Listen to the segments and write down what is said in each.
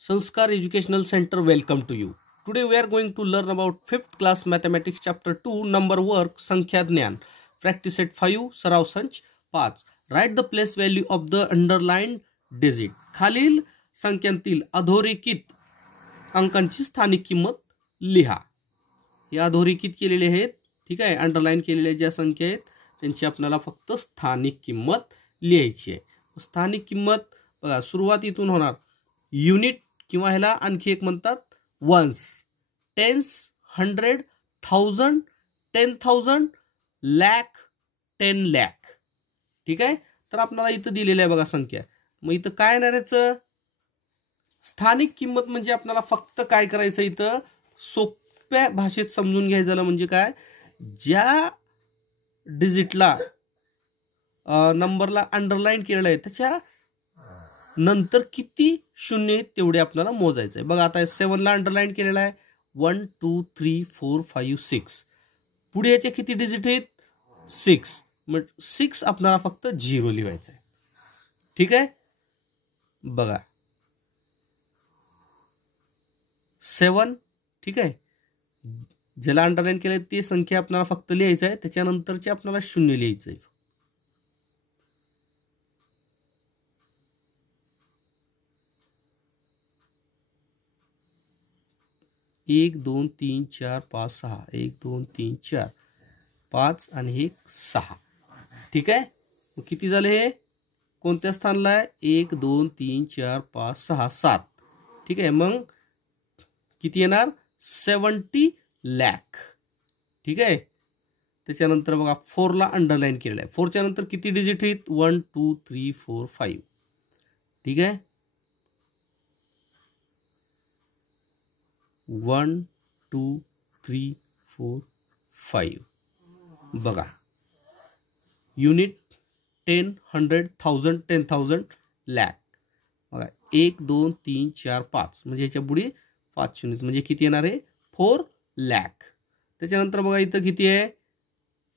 Sanskar Educational Center welcome to you. Today we are going to learn about 5th class mathematics chapter 2 number work संख्या ज्ञान. Practice set 5 सराव संच 5. Write the place value of the underlined digit. खालील संख्यांतील अधोरेखित अंकांची स्थानिक किंमत लिहा. या अधोरेखित केलेले आहेत, ठीक आहे. अंडरलाइन केलेल्या ज्या संख्या आहेत त्यांची आपल्याला फक्त स्थानिक किंमत लिहायची आहे. स्थानिक किंमत बघा सुरुवातीतून होणार. युनिट किंवा ह्याला आणखी एक म्हणतात वन्स, टेन्स, 100, 1000, 10,000, लॅक, 10 लॅक. ठीक आहे. तर आपल्याला इथं दिलेलं आहे बघा संख्या. मग इथं काय येणार याचं स्थानिक किंमत म्हणजे आपल्याला फक्त काय करायचं इथं सोप्या भाषेत समजून घ्यायचं म्हणजे काय, ज्या डिजिटला नंबरला अंडरलाईन केलेलं आहे त्याच्या नंतर किती शून्य आहेत तेवढे आपल्याला मोजायचं आहे. बघा आता 7 ला अंडरलाईन केलेला आहे 1 2 3 4 5 6. पुढे याचे किती डिजिट आहेत 6. मग 6 आपल्याला फक्त 0 लिहायचं आहे. ठीक आहे. बघा 7, ठीक आहे. ज्याला अंडरलाईन केलंय ते संख्या आपल्याला फक्त लिहायचं आहे, त्याच्यानंतरचे आपल्याला शून्य लिहायचं आहे. 1 2 3 4 5 6 1 2 3 4 5 आणि 1 6. ठीक आहे. मग किती झाले हे कोणत्या स्थानला आहे 1 2 3 4 5 6 7. ठीक आहे. मग किती येणार 70 लॅक. ठीक आहे. त्याच्यानंतर बघा 4 ला अंडरलाईन केलेलं आहे. 4 च्या नंतर किती डिजिट आहेत 1 2 3 4 5. ठीक आहे. 1 2 3 4 5. बघा युनिट 10 100 1000 10,000 लॅक. बघा 1 2 3 4 5 म्हणजे याच्या पुढे 5 शून्य म्हणजे किती येणार आहे 4 लॅक. त्याच्यानंतर बघा इथं किती आहे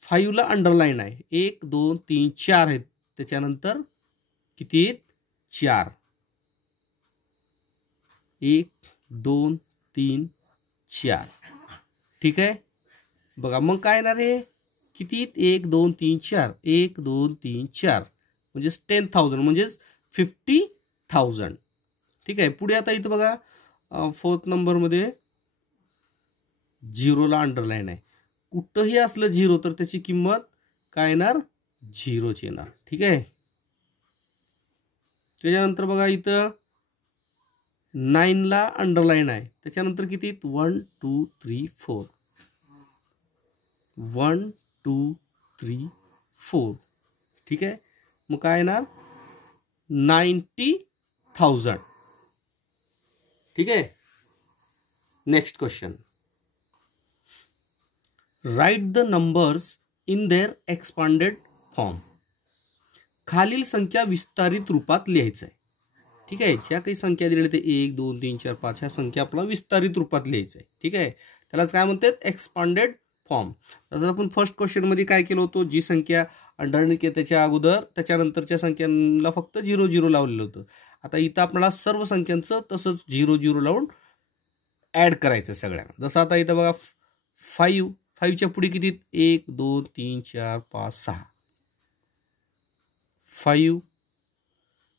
5 ला अंडरलाईन आहे 1 2 3 4 आहेत. त्याच्यानंतर किती आहेत 4. 1 2 3 4. ठीक आहे. बघा मग काय येणार आहे किती 1 2 3 4 1 2 3 4 म्हणजे 10,000 म्हणजेच 50,000. ठीक आहे. पुढे आता इथं बघा 4th नंबरमध्ये 0 ला अंडरलाईन आहे. कुठंही असलं 0 तर त्याची किंमत काय येणार 0च येणार. ठीक आहे. त्याच्यानंतर बघा इथं 9 ला अंडरलाईन आहे. त्याच्यानंतर किती 1 2 3 4 1 2 3 4. ठीक आहे. मग काय येणार 90,000. ठीक आहे. Next question. Write the numbers in their expanded form. खालील संख्या विस्तारित रूपात लिहायचं आहे. ठीक आहे. ज्या काही संख्या दिलेल्या ते 1 2 3 4 5 ह्या संख्या आपल्याला विस्तारित रूपात लिहायचं आहे. ठीक आहे. त्यालाच काय म्हणतात एक्सपांडेड फॉर्म. तसं आपण फर्स्ट क्वेश्चन मध्ये काय केलं होतं, जी संख्या अंडरलाईन केली त्याच्या अगोदर त्याच्यानंतरच्या संख्यांना फक्त 0 0 लावलेलं होतं. आता इथं आपल्याला सर्व संख्यांचं तसंच 0 0 लावून ऍड करायचं सगळ्यांना. जसं आता इथं बघा 5 च्या पुढे किती 1 2 3 4 5 6. 5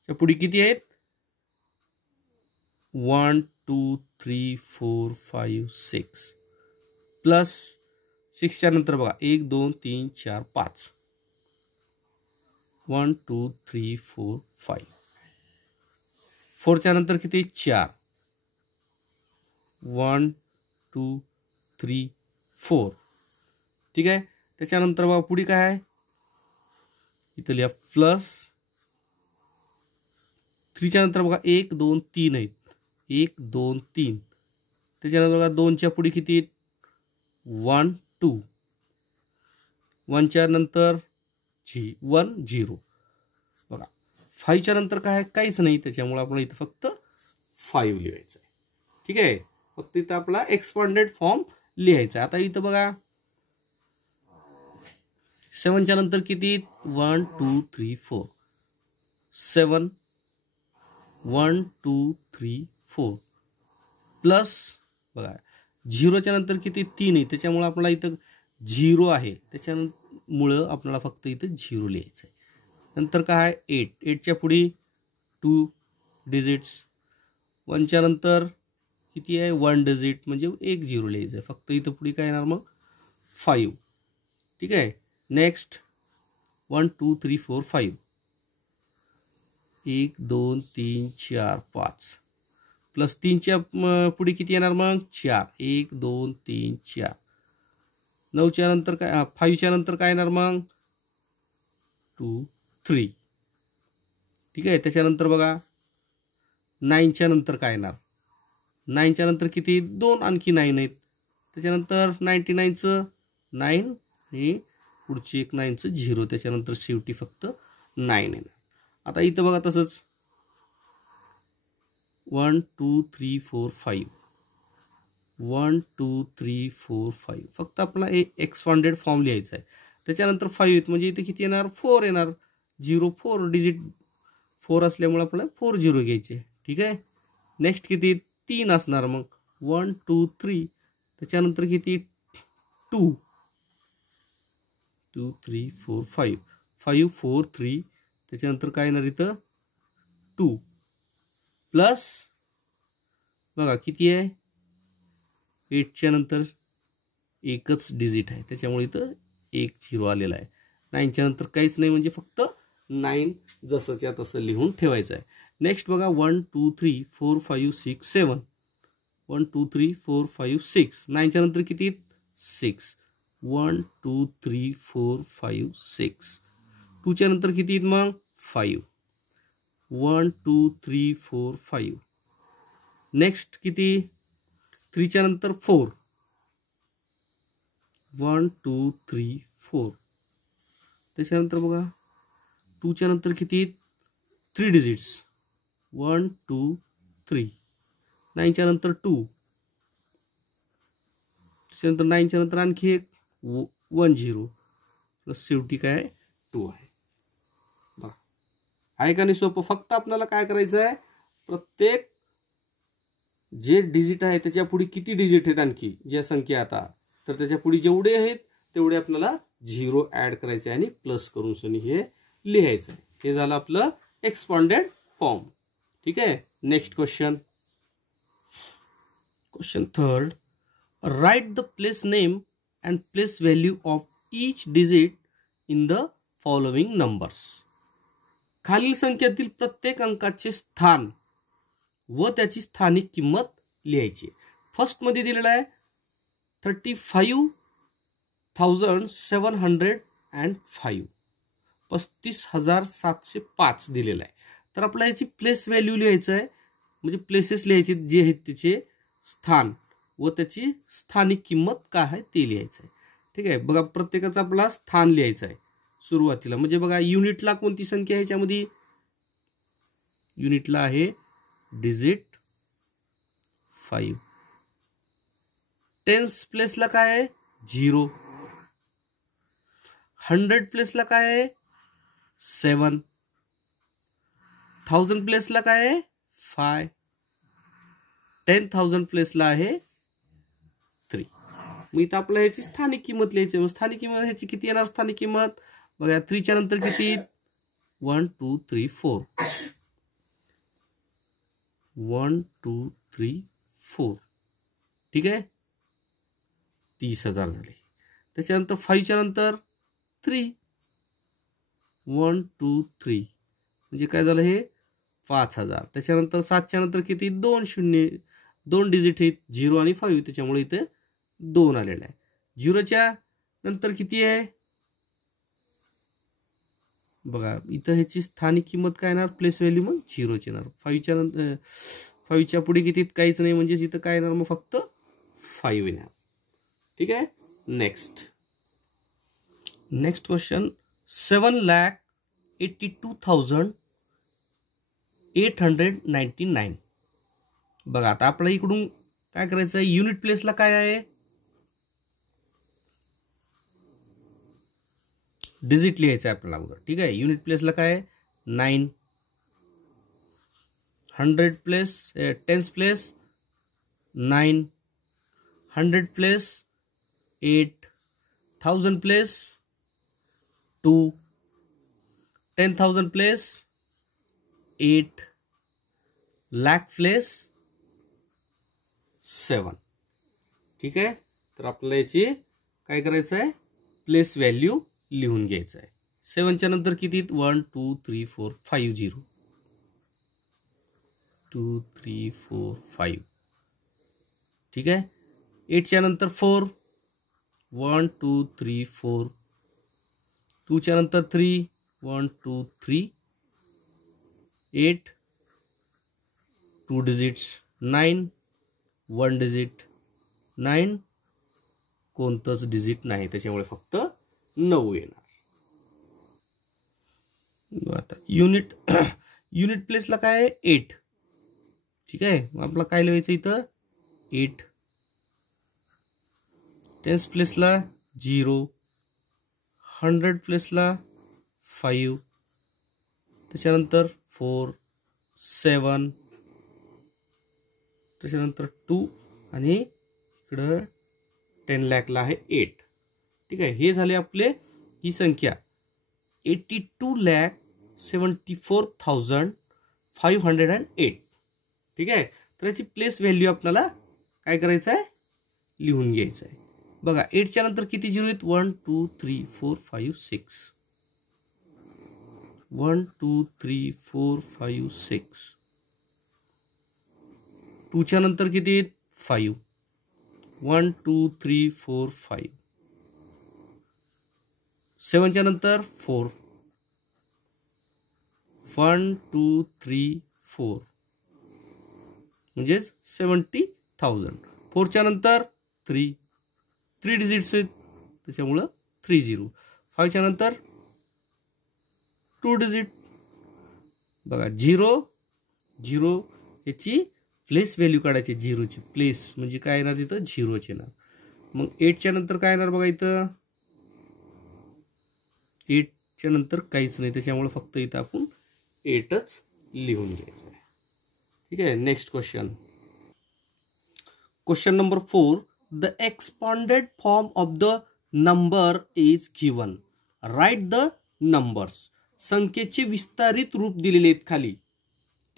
च्या पुढे किती आहेत 1 2 3 4 5 6 प्लस 6 च्या नंतर बघा 1 2 3 4 5 1 2 3 4 5. 4 च्या नंतर किती 4 1 2 3 4. ठीक आहे. त्याच्यानंतर बघा पुढे काय आहे इथं लिहा प्लस 3 च्या नंतर बघा 1 2 3 आहेत 1 2 3. त्याच्यानंतर बघा 2 च्या पुढे किती 1 2. 1 च्या नंतर 1 0. बघा 5 च्या नंतर काय काहीच नाही त्याच्यामुळे आपण इथं फक्त 5 लिहायचं आहे. ठीक आहे. फक्त इथं आपला एक्सपांडेड फॉर्म लिहायचा आहे. आता इथं बघा 7 च्या नंतर किती 1 2 3 4 7 1 2 3 4 प्लस बघा झिरोच्या नंतर किती 3 आहे, त्याच्यामुळे आपल्याला इथं झिरो आहे, त्याच्यामुळं आपल्याला फक्त इथं झिरो लिहायचं आहे. नंतर काय 8च्या पुढे 2 डिजिट्स, 1च्या नंतर किती आहे 1 डिजिट म्हणजे 1 झिरो लिहायचं आहे. फक्त इथं पुढे काय येणार मग 5. ठीक आहे. नेक्स्ट 1 2 3 4 5, 1 2 3 4 5 प्लस 3च्या पुढे किती येणार मग 4, 1 2 3 4. 9च्या नंतर काय 5च्या नंतर काय येणार मग 2 3. ठीक आहे. त्याच्यानंतर बघा 9च्या नंतर काय येणार, 9च्या नंतर किती 2 आणखी 9 आहेत, त्याच्यानंतर 99चं 9 आणि पुढची एक 9चं 0, त्याच्यानंतर शेवटी फक्त 9 येणार. आता इथं बघा तसंच 1 2 3 4 5, 1 2 3 4 5 फक्त आपल्याला एक्सपांडेड फॉर्म लिहायचा आहे. त्याच्यानंतर 5 आहेत म्हणजे इथे किती येणार 4 येणार. 0 4 डिजिट 4 असल्यामुळे आपल्याला 4 झिरो घ्यायचे. ठीक आहे. नेक्स्ट किती 3 असणार मग 1 2 3, त्याच्यानंतर किती 2 2 3 4 5, 5 4 3, त्याच्यानंतर काय येणार इथं 2 प्लस बघा किती आहे 8च्या नंतर एकच डिजिट आहे, त्याच्यामुळे इथं 1 झिरो आलेला आहे. 9च्या नंतर काहीच नाही म्हणजे फक्त 9 जसंच्या तसं लिहून ठेवायचं आहे. नेक्स्ट बघा 1 2 3 4 5 6 7, 1 2 3 4 5 6, 9च्या नंतर किती 6, 1 2 3 4 5 6, 2च्या नंतर किती मग 5, 1 2 3 4 5. नेक्स्ट किती 3च्या नंतर 4, 1 2 3 4, त्याच्यानंतर बघा 2च्या नंतर किती 3 डिजिट्स 1 2 3, 9च्या नंतर 2, त्याच्यानंतर 9च्या नंतर आणखी एक 1 0 प्लस शेवटी काय 2 आहे. बघा आहे का नाही सोपं. फक्त आपल्याला काय करायचं आहे प्रत्येक जे डिजिट आहे त्याच्या पुढे किती डिजिट आहेत आणखी ज्या संख्या आता तर त्याच्या पुढे जेवढे आहेत तेवढे आपल्याला 0 ॲड करायचे आणि प्लस करून सनी हे लिहायचं आहे. हे झालं आपलं एक्सपांडेड फॉर्म. ठीक आहे. Next question 3rd, write the place name and place value of each digit in the following numbers. खालील संख्यातील प्रत्येक अंकाचे स्थान व त्याची स्थानिक किंमत लिहायची. फर्स्टमध्ये दिलेला आहे 35,705, 35,705 दिलेला आहे. तर आपल्याला याची प्लेस व्हॅल्यू लिहायचं आहे म्हणजे प्लेसेस लिहायचे जे आहेत त्याचे स्थान व त्याची स्थानिक किंमत काय आहे ते लिहायचं आहे. ठीक आहे. बघा प्रत्येकाचं आपला स्थान लिहायचं आहे सुरुवातीला. म्हणजे बघा युनिटला कोणती संख्या आहे याच्यामध्ये युनिटला आहे डिजिट 5, टेन्स प्लेसला काय आहे 0, 100 प्लेसला काय आहे 7, 1000 प्लेसला काय आहे 5, 10,000 प्लेसला आहे 3. मग इथं आपल्याला ह्याची स्थानिक किंमत लिहायची. मग स्थानिक किंमत ह्याची किती येणार स्थानिक किंमत बघा 3च्या नंतर किती 1 2 3 4, 1 2 3 4. ठीक आहे. 30,000 झाले. त्याच्यानंतर 5च्या नंतर 3, 1 2 3 म्हणजे काय झालं हे 5,000. त्याच्यानंतर 7च्या नंतर किती 2 डिजिट आहेत 0 आणि 5 त्याच्यामुळे इथे 2 आलेला आहे. 0च्या नंतर किती आहे बघा इथं ह्याची स्थानिक किंमत काय येणार प्लेस व्हॅल्यू मग 0ची येणार. 5च्या नंतर 5च्या पुढे किती काहीच नाही म्हणजे इथं काय येणार मग फक्त 5 येणार. ठीक आहे. Next question 7,82,899. बघा आता आपल्याला इकडून काय करायचं आहे युनिट प्लेसला काय आहे डिजिट लिहायचं आहे आपल्याला अगोदर. ठीक आहे. युनिट प्लेसला काय आहे 9, 100 place 10th place 9, 100 place 8, 1000 place 2, 10,000 place 8, lakh place 7. ठीक आहे. तर आपल्याला याची काय करायचं आहे, प्लेस व्हॅल्यू लिहून घ्यायचं आहे. 7च्या नंतर किती, 1 2 3 4 5 0, 2 3 4 5. ठीक आहे. 8च्या नंतर 4, 1 2 3 4, 2च्या नंतर 3, 1 2 3, 8, 2 डिजिट्स 9, 1 डिजिट 9, कोणतंच डिजिट नाही, त्याच्यामुळे फक्त 9 येणार. आता युनिट प्लेसला काय आहे, 8. ठीक आहे. मग आपला काय लिहायचं इथं, 8. 10th प्लेसला 0, 100 प्लेसला 5, त्याच्यानंतर 4, 7, त्याच्यानंतर 2 आणि इकडं 10 लाखला आहे 8. ठीक आहे. हे झाले आपले, ही संख्या 82,74,508. ठीक आहे. तर याची प्लेस व्हॅल्यू आपल्याला काय करायचं आहे, लिहून घ्यायचं आहे. बघा 8च्या नंतर किती झिरो आहेत, 1 2 3 4 5 6, 1 2 3 4 5 6. 2च्या नंतर किती आहेत, 5, 1 2 3 4 5. 7च्या नंतर 4, 1 2 3 4, म्हणजेच 70,000. 4च्या नंतर 3 डिजिट्स आहेत, त्याच्यामुळं 30. 5च्या नंतर 2 डिजिट. बघा 0 याची प्लेस व्हॅल्यू काढायची, 0ची प्लेस म्हणजे काय येणार, तिथं 0च येणार. मग 8च्या नंतर काय येणार बघा, इथं 8च्या नंतर काहीच नाही, त्याच्यामुळे फक्त इथं आपण 8च लिहून घ्यायचं आहे. ठीक आहे. Next question number 4. The expanded form of the number is given. Write the numbers. संख्येचे विस्तारित रूप दिलेले आहेत खाली.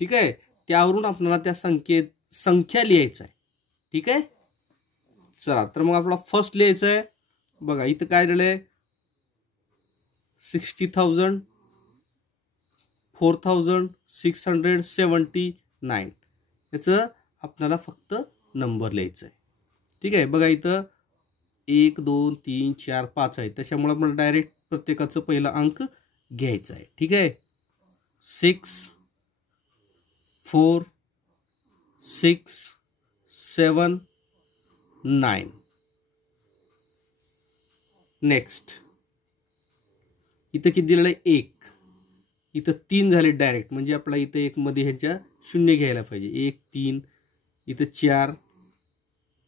ठीक आहे. त्यावरून आपल्याला त्या संख्या लिहायचं आहे. ठीक आहे. चला तर मग आपला फर्स्ट लिहायचं आहे. बघा इथं काय दिलंय, 60,000, 4,679. याचं आपल्याला फक्त नंबर लिहायचं आहे. ठीक आहे. बघा इथं 1 2 3 4 5 आहे, त्याच्यामुळे आपल्याला डायरेक्ट प्रत्येकाचं पहिला अंक घ्यायचा आहे. ठीक आहे. 6 4 6 7 9. नेक्स्ट इथं किती दिलेलं आहे, 1. इथं 3 झाले डायरेक्ट, म्हणजे आपला इथं 1 मध्ये ह्याच्या 0 घ्यायला पाहिजे. 1 3, इथं 4,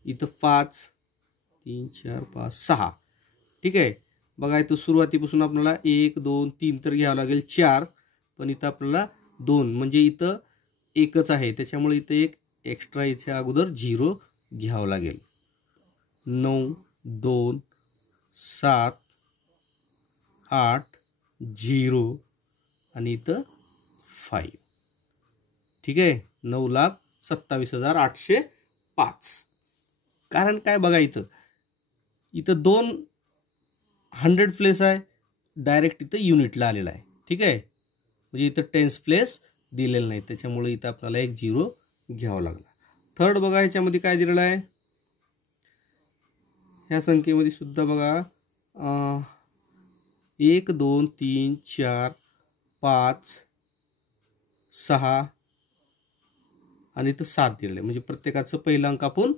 इथं 5, 3 4 5 6. ठीक आहे. बघा इथं सुरुवातीपासून आपल्याला 1 2 3 तर घ्यावं लागेल, 4, पण इथं आपल्याला 2 म्हणजे इथं 1च आहे, त्याच्यामुळे इथं एक एक्स्ट्रा इथे अगोदर 0 घ्यावं लागेल. 9 2 7 8 0 आणि इथं 5. ठीक आहे. 9,27,805. कारण काय बघा इथं 100 प्लेस आहे, डायरेक्ट इथं युनिटला आलेला आहे. ठीक आहे. म्हणजे इथं 10th प्लेस दिलेलं नाही, त्याच्यामुळे इथं आपल्याला एक 0 घ्यावा लागला. थर्ड बघा ह्याच्यामध्ये काय दिलेलं आहे, ह्या संख्येमध्ये सुद्धा बघा 1 2 3 4 5 6 आणि इथं 7 दिलेलं आहे. म्हणजे प्रत्येकाचं पहिला अंक आपण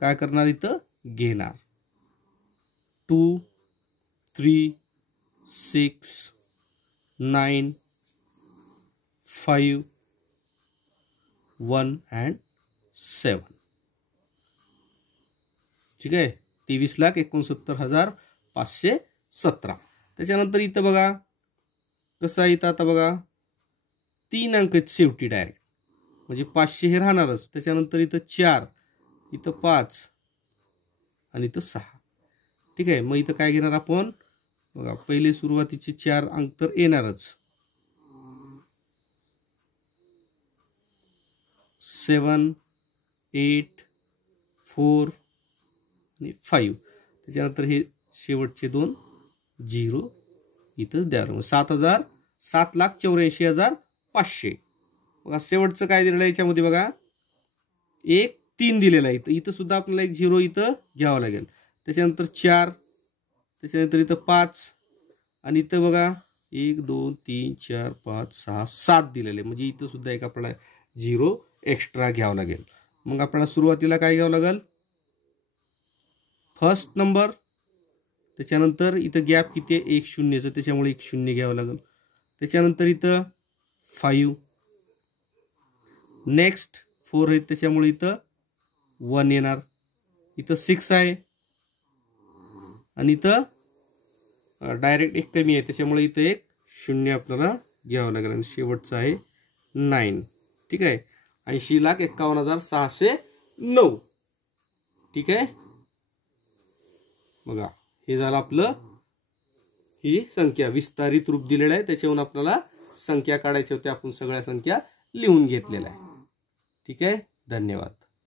काय करणार, इथं घेणार. 2 3 6 9 5 1 and 7. ठीक आहे. 23,69,517. त्याच्यानंतर इथं बघा कसं आहे, इथं आता बघा 3 अंक आहेत शेवटी डायरेक्ट, म्हणजे 500 हे राहणारच. त्याच्यानंतर इथं 4, इथं 5 आणि इथं 6. ठीक आहे. मग इथं काय घेणार आपण बघा, पहिले सुरुवातीचे 4 अंक तर येणारच. 7, 8, 4 आणि 5. त्याच्यानंतर हे शेवटचे 2 0 इथंच द्यावं. 7,84,500. बघा शेवटचं काय दिलेलं आहे याच्यामध्ये बघा, 1 3 दिलेला आहे. इथं सुद्धा आपल्याला एक 0 इथं घ्यावं लागेल. त्याच्यानंतर 4, त्याच्यानंतर इथं 5 आणि इथं बघा 1 2 3 4 5 6 7 दिलेले, म्हणजे इथं सुद्धा एक आपल्याला 0 एक्स्ट्रा घ्यावं लागेल. मग आपल्याला सुरुवातीला काय घ्यावं लागेल, फर्स्ट नंबर. त्याच्यानंतर इथं गॅप किती आहे 1 0चं, त्याच्यामुळे 1 0 घ्यावं लागेल. त्याच्यानंतर इथं 5, नेक्स्ट 4 आहे त्याच्यामुळे इथं 1 येणार. इथं 6 आहे आणि इथं डायरेक्ट 1 कमी आहे, त्याच्यामुळे इथं 1 0 आपल्याला घ्यावं लागेल. आणि शेवटचं आहे 9. ठीक आहे. 80,51,609. ठीक आहे. बघा हे झालं आपलं, ही संख्या विस्तारित रूप दिलेलं आहे. त्याच्यावरून आपल्याला संख्या काढायच्या होत्या, आपण सगळ्या संख्या लिहून घेतलेल्या आहे. ठीक आहे. धन्यवाद.